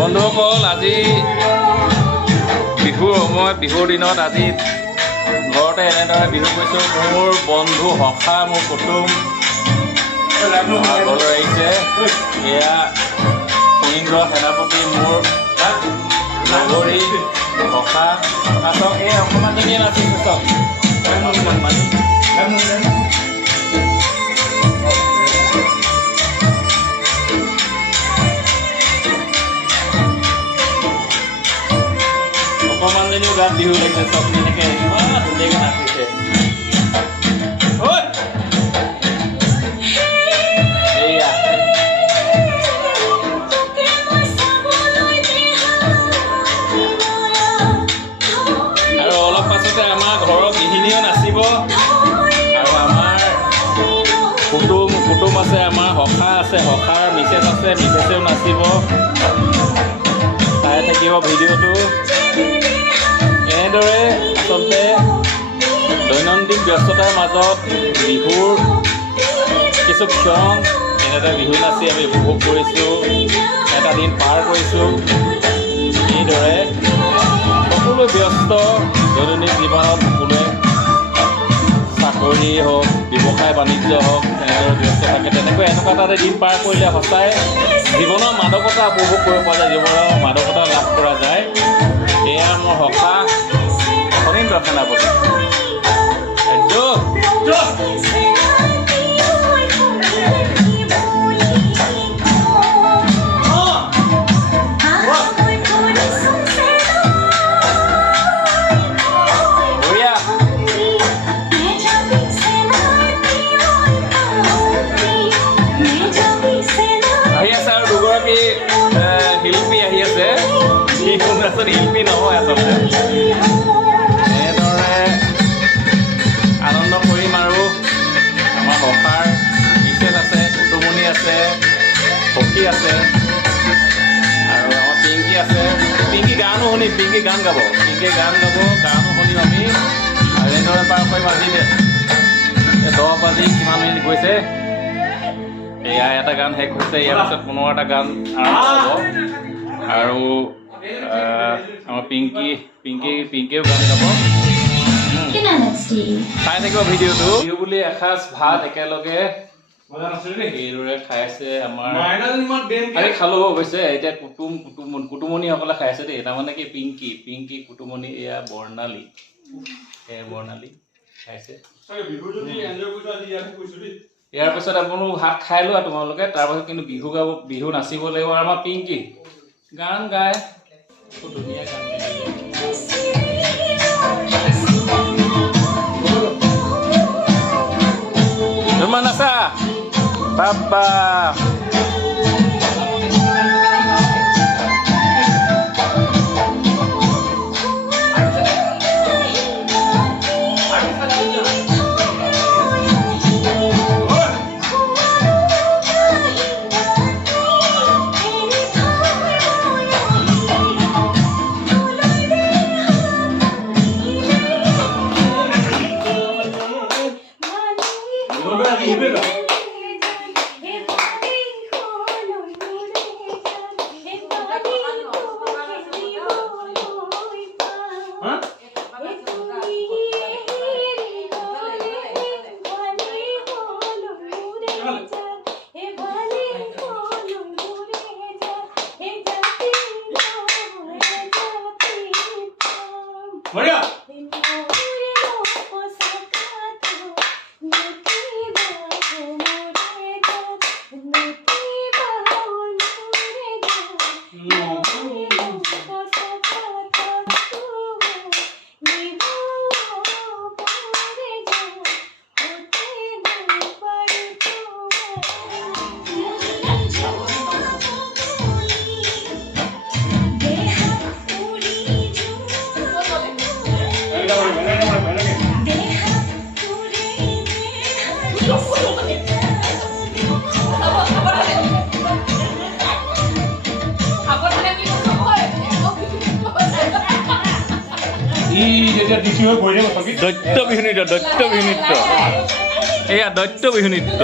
বন্ধুসকল আজি বিহুৰ সময়ত বিহুৰ দিনত আজি ঘৰতে এনেদৰে বিহু গৈছোঁ। মোৰ বন্ধু সখা মোৰ কুটুম ঘৰলৈ আহিছে। এয়া সুনীন্দ্ৰ সেনাপতি মোৰ নাগৰী সখা চাওক এই অকণমান ধুনীয়া নাচিছে চাওক অকণমানজনীও গাত বিহু লাগিছে চব তেনেকৈ ইমান ধুনীয়াকৈ নাচিছে। এয়া আৰু অলপ পাছতে আমাৰ ঘৰৰ গৃহিণীও নাচিব আৰু আমাৰ কুটুম আছে, আমাৰ সখা আছে, সখাৰ মিছেছ আছে, মিছেছেও নাচিব। চাই থাকিব ভিডিঅ'টো। এনেদৰে আচলতে দৈনন্দিন ব্যস্ততাৰ মাজত বিহুৰ কিছু ক্ষণ এনেদৰে বিহু নাচি আমি উপভোগ কৰিছোঁ, এটা দিন পাৰ কৰিছোঁ। এইদৰে সকলো ব্যস্ত দৈনন্দিন জীৱনত সকলোৱে চাকৰি হওক ব্যৱসায় বাণিজ্য হওক তেনেদৰে ব্যস্ত থাকে। তেনেকৈ এনেকুৱা এটা দিন পাৰ কৰিলে সঁচাই জীৱনৰ মাদকতা উপভোগ কৰিব পৰা যায়, জীৱনৰ মাদকতা লাভ কৰা যায়। এয়া মোৰ সখা সুনীন্দ্ৰ সেনাপতি। শিল্পী আহি আছে, শিল্পী নহয় আচলতে। এনেদৰে আনন্দ কৰিম আৰু আমাৰ সখাৰ মিছেছ আছে, কুটুমনি আছে, সখী আছে আৰু আমাৰ পিংকি আছে। পিংকি গানো শুনিম, পিংকি গান গাব, পিংকিয়ে গানো শুনিম আমি। আৰু এনেদৰে পাৰ কৰিম। আজি 10 বাজি কিমান মিনিট গৈছে। এয়া এটা গান শেষ হৈছে, ইয়াৰ পিছত পুনৰ এটা গান আৰম্ভ হ'ব আৰু আমাৰ পিংকিয়েও গান গাব। চাই থাকিব ভিডিঅ'টো। বিহু বুলি এসাঁজ ভাত একেলগে এইদৰে খাইছে আমাৰ। আজি খালো অৱশ্যে, এতিয়া কুটুমনিসকলে খাইছে দেই। তাৰমানে কি পিংকি কুটুমনি, এয়া বৰ্ণালী খাইছে। ইয়াৰ পিছত আপোনালোক ভাত খাই লোৱা তোমালোকে, তাৰপাছত কিন্তু বিহু নাচিব লাগিব। আৰু আমাৰ পিংকি গান গায়, খুব ধুনীয়া গান গায়। তোমাৰ নাচা বাবা দৈত্য বিহু নৃত্য, এয়া দৈত্য বিহু নৃত্য।